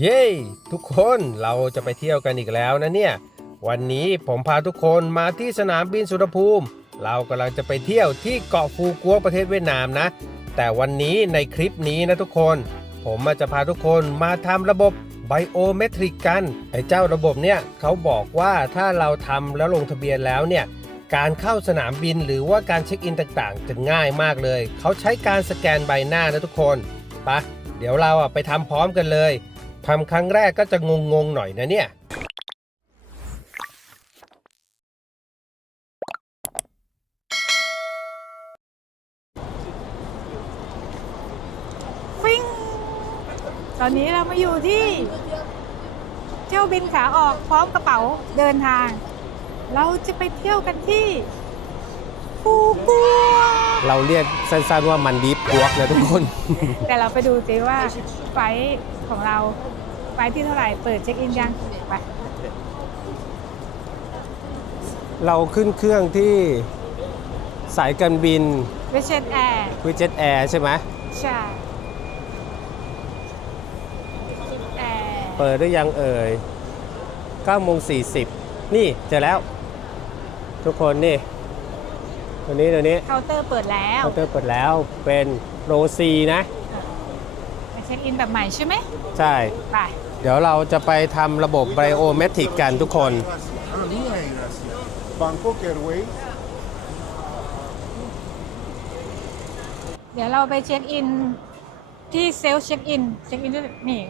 เย้ทุกคนเราจะไปเที่ยวกันอีกแล้วนะเนี่ย วันนี้ผมพาทุกคนมาที่สนามบินสุวรรณภูมิ เรากำลังจะไปเที่ยวที่เกาะฟูกัวประเทศเวียดนามนะ แต่วันนี้ในคลิปนี้นะทุกคน ผมจะพาทุกคนมาทำระบบไบโอเมตริกกัน ไอ้เจ้าระบบเนี่ยเขาบอกว่าถ้าเราทำแล้วลงทะเบียนแล้วเนี่ยการเข้าสนามบินหรือว่าการเช็คอินต่างๆ จะง่ายมากเลย เขาใช้การสแกนใบหน้านะทุกคน ปะ เดี๋ยวเราอะไปทำพร้อมกันเลยทำครั้งแรกก็จะงงๆหน่อยนะเนี่ย ฟิงตอนนี้เรามาอยู่ที่ เที่ยวบินขาออกพร้อมกระเป๋าเดินทาง เราจะไปเที่ยวกันที่ ฟูกัวเราเรียกสั้นๆว่ามันดิฟบวกนะทุกคน แต่เราไปดูสิว่าไฟล์ของเราไฟล์ที่เท่าไหร่เปิดเช็คอินยังไปเราขึ้นเครื่องที่สายการบินเวชแอร์วิเจ็ตแอร์ใช่ไหมใช่แอร์เปิดได้ยังเอ่ย9โมง40 นี่เจอแล้ว ทุกคนนี่ ตัวนี้ตัวนี้เคาน์เตอร์เปิดแล้วเคาน์เตอร์เปิดแล้วเป็นโรซีนะไปเช็คอินแบบใหม่ใช่ไหมใช่ไปเดี๋ยวเราจะไปทำระบบไบโอเมตริกกันทุกคน Ah, minha é Gracinha. Bangkok Airways. เดี๋ยวเราไปเช็คอินที่เซลล์เช็คอินเช็คอินที่นี่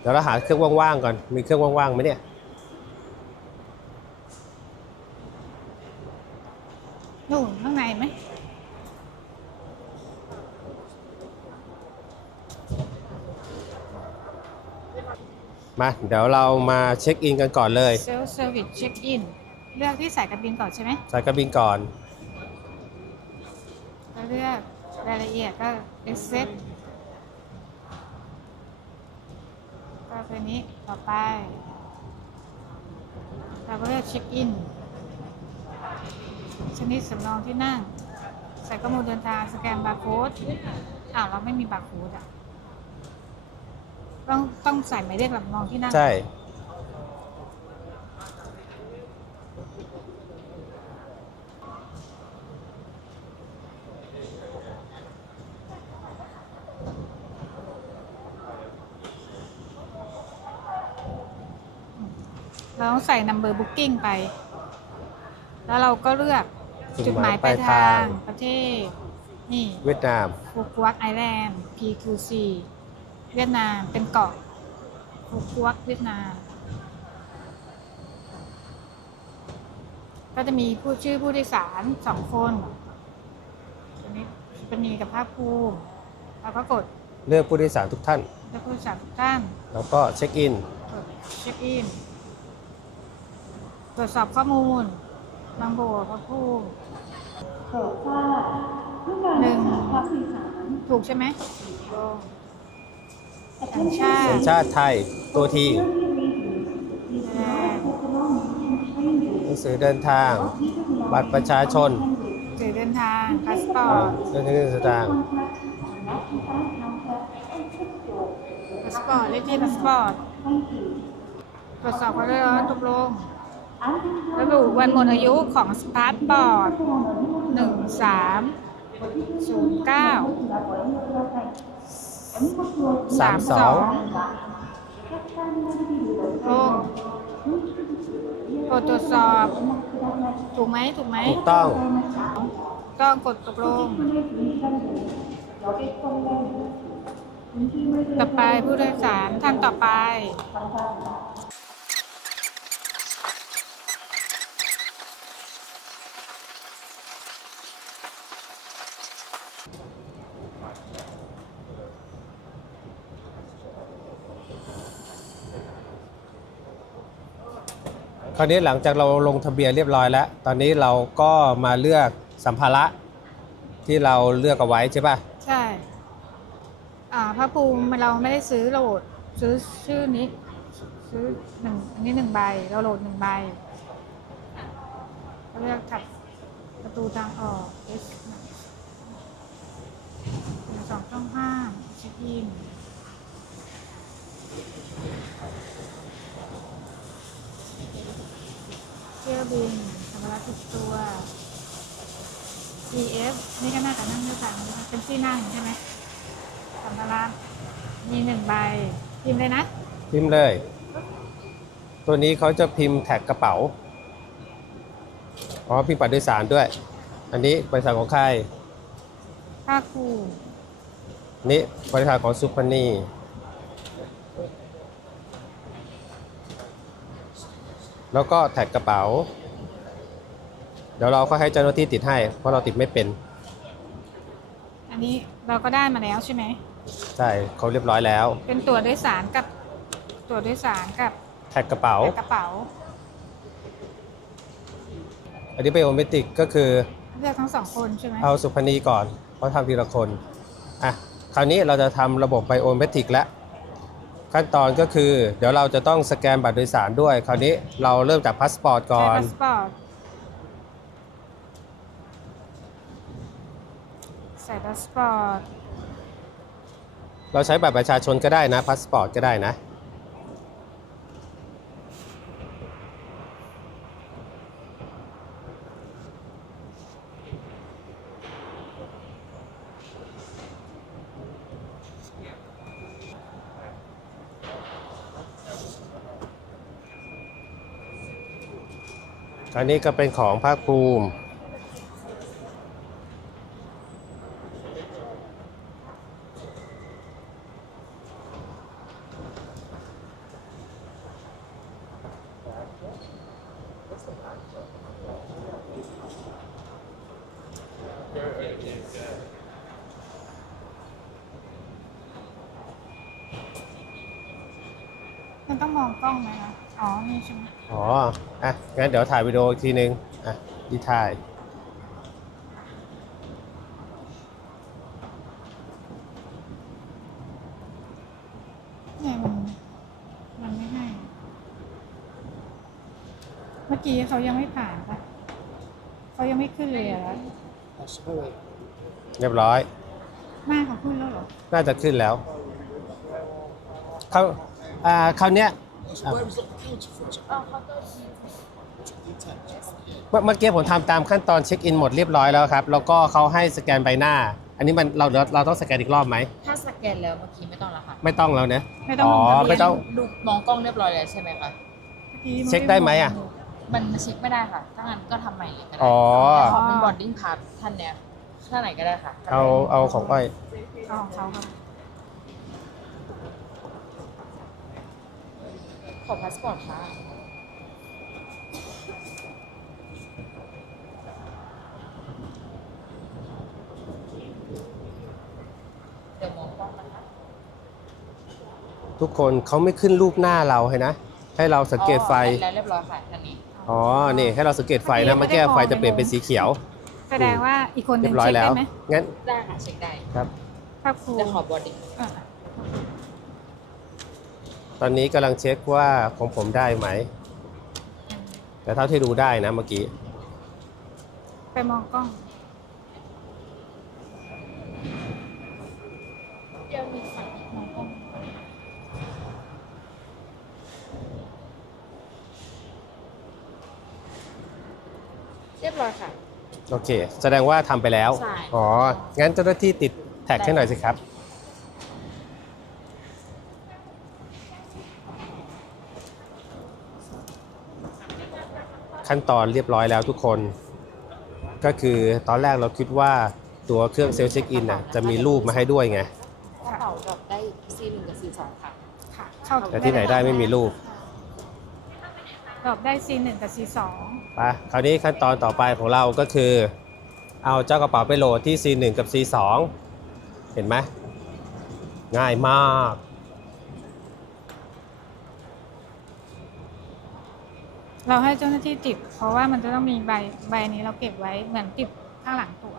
เดี๋ยวเราหาเครื่องว่างๆก่อน มีเครื่องว่างๆไหมเนี่ย นู่นข้างในไหมมาเดี๋ยวเรามาเช็คอินกันก่อนเลย เซลล์เซอร์วิสเช็คอินเลือกที่สายการบินก่อนใช่ไหมสายการบินก่อนก็เลือกรายละเอียดก็ accept ก็ตัวนี้ต่อไป เราก็เลือกเช็คอิน ชนิดสำรองที่นั่ง ใส่ข้อมูลเดินทางสแกนบาร์โค้ดอ้าวเราไม่มีบาร์โค้ดอะต้องต้องใส่หมายเลขสำรองที่นั่งใช่ เราต้องใส่ number booking ไป แล้วเราก็เลือกจุดหมายปลายทางประเทศ นี่เวียดนามฟูกวักไอแลนด์ PQC เวียดนามเป็นเกาะฟูกวักเวียดนาม ก็จะมีผู้ชื่อผู้โดยสารสองคนอันนี้เป็นนีกับภาคภูมิแล้วก็กดเลือกผู้โดยสารทุกท่านเลือกผู้โดยสารทุกท่าน แล้วก็เช็คอินกดเช็คอินตรวจสอบข้อมูล บางโบพระภูมิหนึ่งถูกใช่ไหมสัญชาสัญติชาติไทยตัวทีแดงหนังสือเดินทาง บัตรประชาชนสื่อเดินทางพาสปอร์ตเรื่องที่สตางค์พาสปอร์ตเลขที่พาสปอร์ตตรวจสอบความเรียบร้อยตกลง ระบุวันหมดอายุของพาสปอร์ตหนึ่งสามศูนย์เก้าสามสองลงกดตรวจสอบ ถูกไหมถูกไหมถูกต้องต้องกดตกลง ต่อไปผู้โดยสารท่านต่อไป คราวนี้หลังจากเราลงทะเบียนเรียบร้อยแล้ว ตอนนี้เราก็มาเลือกสัมภาระที่เราเลือกเอาไว้ใช่ป่ะใช่อ่าพระภูมิเราไม่ได้ซื้อโหลดซื้อชื่อนี้ซื้อหนึ่งอันนี้หนึ่งใบเราโหลดหนึ่งใบเราเลือกถับประตูทางออก S พิมพ์เที่ยวบินสัมภาระติดตัว EF นี่ก็น่าจะนั่งด้วยกันเป็นที่นั่งใช่ไหมสัมภาระมีหนึ่งใบพิมพ์เลยนะ พิมพ์เลย ตัวนี้เขาจะพิมพ์แท็กกระเป๋า อ๋อพิมพ์บัตรโดยสารด้วย อันนี้บริษัทของใครภาคครูอันนี้บริษัทของซุปนี แล้วก็แท็กกระเป๋า เดี๋ยวเราก็ให้เจ้าหน้าที่ติดให้ เพราะเราติดไม่เป็น อันนี้เราก็ได้มาแล้วใช่ไหม ใช่เขาเรียบร้อยแล้ว เป็นตั๋วโดยสารกับตั๋วโดยสารกับแท็กกระเป๋ากระเป๋า อันนี้เป็นโอเมติกก็คือ เลือกทั้งสองคนใช่ไหมเอาสุพนีก่อน เพราะทำทีละคน อะ คราวนี้เราจะทำระบบไบโอเมตริกแล้ว ขั้นตอนก็คือ เดี๋ยวเราจะต้องสแกนบัตรโดยสารด้วย คราวนี้เราเริ่มจากพาสปอร์ตก่อนใช้พาสปอร์ต ใส่พาสปอร์ต เราใช้บัตรประชาชนก็ได้นะพาสปอร์ตก็ได้นะ อันนี้ก็เป็นของภาคภูมิมันต้องมองกล้องไหมคะ อ๋อนี่ใช่ไหมอ๋อ อะ งั้นเดี๋ยวถ่ายวิดีโออีกทีนึง อะ ดีถ่าย เนี่ยมันมันไม่ให้ เมื่อกี้เขายังไม่ผ่านปะเขายังไม่ขึ้นเลยอะแล้วเรียบร้อย หน้าเขาขึ้นแล้วเหรอ น่าจะขึ้นแล้วเขาอ่าคราวเนี้ย อะเมื่อเมื่อกี้ผมทำตามขั้นตอนเช็คอินหมดเรียบร้อยแล้วครับ แล้วก็เขาให้สแกนใบหน้า อันนี้มันเราเราเราต้องสแกนอีกรอบไหม ถ้าสแกนแล้วเมื่อกี้ไม่ต้องแล้วค่ะไม่ต้องแล้วเนะ ไม่ต้องอ๋อลงทะเบียนไม่ต้อง ดูมองกล้องเรียบร้อยแล้วใช่ไหมคะมื่อกี้นเช็คได้ไหมอะมันเช็คไม่ได้ค่ะ ถ้างั้นก็ทำใหม่เลยก็ได้อ๋อ แต่ขอเป็นบอดดิ้งพาสท่านเนี้ยท่านไหนก็ได้ค่ะเอาเอาของอ้อย เอาของเขาครั ขอพาสปอร์ตค่ะเดี๋ยวมองกล้องนะคะทุกคนเขาไม่ขึ้นรูปหน้าเราให้นะ ให้เราสังเกตไฟ อ๋อแล้วเรียบร้อยค่ะท่านนี้ อ๋อ นี่ให้เราสังเกตไฟนะเมื่อกี้ไฟจะเปลี่ยนเป็นสีเขียว แสดงว่าอีกคนหเรีนึ่ยงบร้อยเช็คแล้ได้วไหมงั้นได้ค่ะเช็คได้ครับภาคครูจะขอบอดดิ้งอะต อนนี้กำลังเช็คว่าของผมได้ไหม แต่เท่าที่ดูได้นะเมื่อกี้ ไปมองกล้องเดี๋ยวมีค่ะมองกล้องเรียบร้อยค่ะ โอเค แสดงว่าทำไปแล้ว ใช่ อ๋อ งั้นเจ้าหน้าที่ติดแท็กให้หน่อยสิครับ ขั้นตอนเรียบร้อยแล้วทุกคน ก็คือตอนแรกเราคิดว่าตัวเครื่องเซลล์เช็คอินน่ะจะมีรูปมาให้ด้วยไง กระเป๋าดรอปได้ C1 กับ C2 ค่ะ ค่ะเข้าแต่ที่ไหนได้ไม่มีรูปตอบได้ C1 กับ C2 ไปคราวนี้ขั้นตอนต่อไปของเราก็คือ เอาเจ้ากระเป๋าไปโหลดที่ C1 กับ C2 เห็นไหมง่ายมาก เราให้เจ้าหน้าที่ติด เพราะว่ามันจะต้องมีใบใบนี้เราเก็บไว้เหมือนติดข้างหลังตั๋ว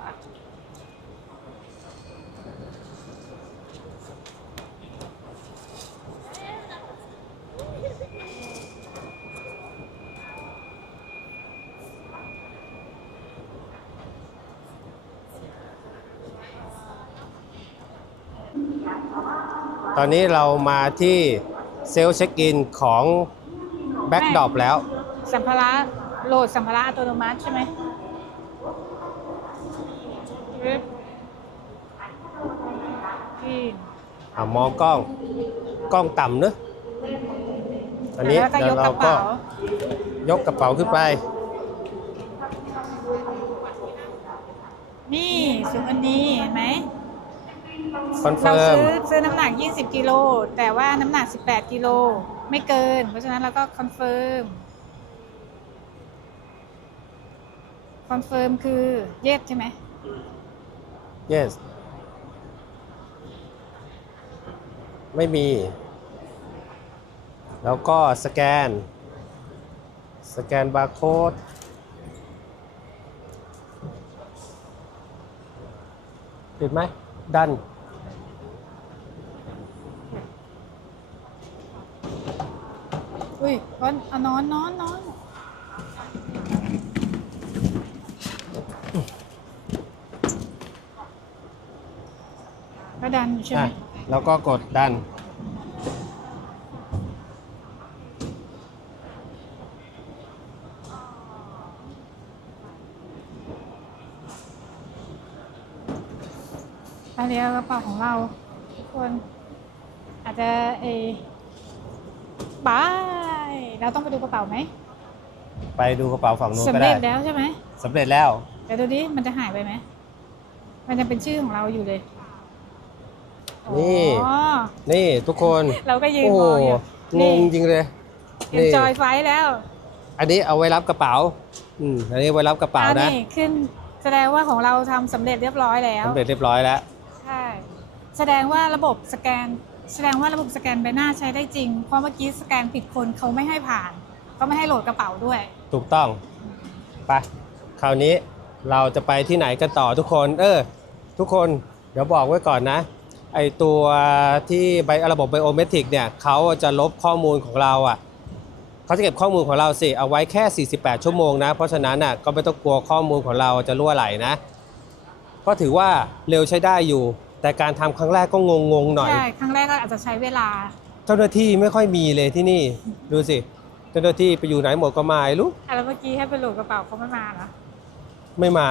ตอนนี้เรามาที่เซลล์เช็คอินของแบ็กดอปแล้ว สัมภาระโหลดสัมภาระอัตโนมัติใช่ไหมปึ๊บที่อ่ามองกล้องกล้องต่ำเนอะอันนี้แล้วก็ยเดี๋ยกวกเราระก็เป๋ายกกระเป๋าขึ้นไป นี่สูงอันนี้เห็นไหมคอนเราเฟิร์มซื้อซื้อน้ำหนัก 20 กิโล แต่ว่าน้ำหนัก 18 กิโล ไม่เกิน เพราะฉะนั้นเราก็คอนเฟิร์ม คอนเฟิร์มคือเย็ดใช่ไหม yes ไม่มี แล้วก็สแกน สแกนบาร์โค้ดติดไหม ดัน อุ้ยก้อนเอานอนนอนนอนก็ ดันอยู่ใช่ไหมอะแล้วก็กดดันไปเรียวกระเป๋าของเราทุกคน อาจจะเอไปเราต้องไปดูกระเป๋าไหมไปดูกระเป๋าฝั่งนู้นสำก็เร็ได้จแล้วใช่ไหมสำเร็จแล้วเดี๋ยวดูดิมันจะหายไปไหมมันจะเป็นชื่อของเราอยู่เลย นี่ อ๋อ นี่ทุกคนเราก็ยืนโอ้มโหองอยู่งงจริงเลยเอ็นนี่จอยไฟแล้วอันนี้เอาไว้รับกระเป๋าอืมอันนี้ไว้รับกระเป๋าอ่นะขึ้นแสดงว่าของเราทำสำเร็จเรียบร้อยแล้ว สำเร็จเรียบร้อยแล้ว ใช่ แสดงว่าระบบสแกน แสดงว่าระบบสแกนใบหน้าใช้ได้จริง เพราะเมื่อกี้สแกนผิดคนเขาไม่ให้ผ่าน ก็ไม่ให้โหลดกระเป๋าด้วย ถูกต้องไปคราวนี้เราจะไปที่ไหนกันต่อทุกคน เออ ทุกคนเดี๋ยวบอกไว้ก่อนนะ ไอตัวที่ใบระบบไบโอเมตริกเนี่ยเขาจะลบข้อมูลของเราอะเขาจะเก็บข้อมูลของเราสิ เอาไว้แค่ 48 ชั่วโมงนะ เพราะฉะนั้นอะก็ไม่ต้องกลัวข้อมูลของเราจะรั่วไหลนะ ก็ถือว่าเร็วใช้ได้อยู่ แต่การทำครั้งแรกก็งงๆหน่อย ใช่ครั้งแรกก็อาจจะใช้เวลา เจ้าหน้าที่ไม่ค่อยมีเลยที่นี่ ดูสิ เจ้าหน้าที่ไปอยู่ไหนหมดก็ไม่รู้อะแล้วเมื่อกี้ให้ไปโหลดกระเป๋าเขาไม่มาเหรอ ไม่มา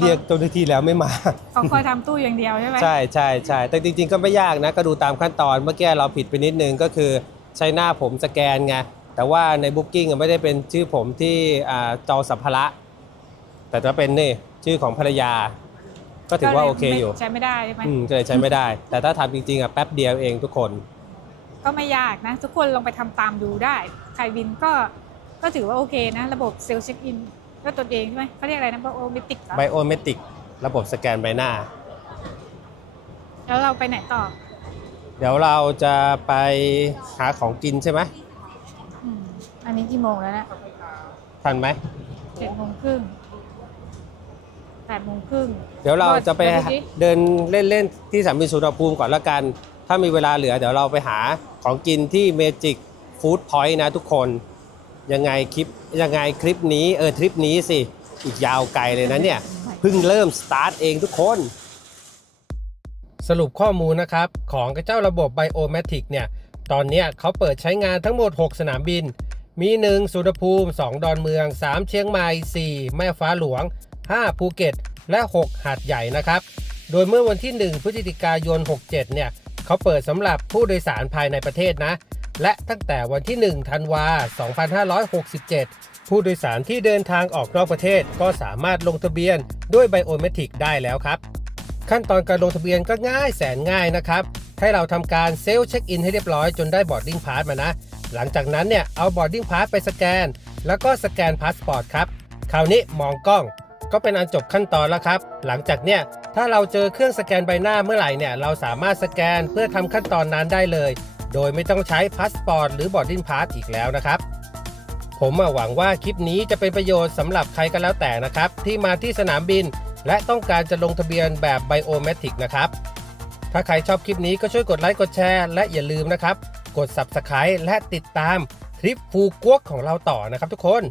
เรียกเจ้าหน้าที่แล้วไม่มาเขาคอยทำตู้อย่างเดียวใช่ไหมใช่ใช่ใช่แต่จริง ๆ ก็ไม่ยากนะก็ดูตามขั้นตอนเมื่อกี้เราผิดไปนิดนึงก็คือใช้หน้าผมสแกนไงแต่ว่าใน Booking อะไม่ได้เป็นชื่อผมที่อ่าจองสัมภาระแต่จะเป็นนี่ชื่อของภรรยา ก็ถือว่าโอเคอยู่ใช้ไม่ได้ใช่ไหมอืมก็เลยใช้ไม่ได้ แต่ถ้าทำจริงๆอะแป๊บเดียวเองทุกคน ก็ไม่ยากนะ ทุกคนลองไปทำตามดูได้ ใครบินก็ก็ถือว่าโอเคนะ ระบบเซลล์เช็คอิน ก็ตัวเองใช่ไหมเขาเรียกอะไรนะโอเมติกเหรอไบโอเมตริกระบบสแกนใบหน้า แล้วเราไปไหนต่อ เดี๋ยวเราจะไปหาของกินใช่ไหมอืมอันนี้กี่โมงแล้วเนะทันไหมเจ็ดโมงครึ่งแปดโมงครึ่งเดี๋ยวเราจะไปเดินดูสิเดินเล่นๆที่สนามบินสุวรรณภูมิก่อนละกัน ถ้ามีเวลาเหลือ เดี๋ยวเราไปหาของกินที่เมจิกฟู้ดพอยต์นะทุกคน ยังไงคลิปยังไงคลิปนี้เออทริปนี้สิ อีกยาวไกลเลยนะเนี่ย เพิ่งเริ่มสตาร์ทเองทุกคน สรุปข้อมูลนะครับ ของเจ้าระบบ Biometric เนี่ย ตอนนี้เขาเปิดใช้งานทั้งหมด 6 สนามบิน มี 1 สุวรรณภูมิ 2 ดอนเมือง 3 เชียงใหม่ 4 แม่ฟ้าหลวง 5 ภูเก็ต และ 6 หาดใหญ่นะครับ โดยเมื่อวันที่ 1 พฤศจิกายน 67 เนี่ยเขาเปิดสำหรับผู้โดยสารภายในประเทศนะ และตั้งแต่วันที่ 1 ธันวา 2567 ผู้โดยสารที่เดินทางออกนอกประเทศก็สามารถลงทะเบียนด้วยไบโอเมตริกได้แล้วครับ ขั้นตอนการลงทะเบียนก็ง่ายแสนง่ายนะครับ ให้เราทำการเซลล์เช็คอินให้เรียบร้อยจนได้บอร์ดดิ้งพาสมานะ หลังจากนั้นเนี่ยเอาบอร์ดดิ้งพาสไปสแกน แล้วก็สแกนพาสปอร์ตครับ คราวนี้มองกล้องก็เป็นอันจบขั้นตอนแล้วครับ หลังจากเนี่ยถ้าเราเจอเครื่องสแกนใบหน้าเมื่อไหร่เนี่ยเราสามารถสแกนเพื่อทำขั้นตอนนั้นได้เลย โดยไม่ต้องใช้พาสปอร์ตหรือบอร์ดดิ้งพาสอีกแล้วนะครับ ผมหวังว่าคลิปนี้จะเป็นประโยชน์สำหรับใครก็แล้วแต่นะครับ ที่มาที่สนามบิน และต้องการจะลงทะเบียนแบบไบโอเมตริกนะครับ ถ้าใครชอบคลิปนี้ก็ช่วยกดไลค์กดแชร์และอย่าลืมนะครับ กด Subscribe และติดตามทริปฟูกวกของเราต่อนะครับทุกคน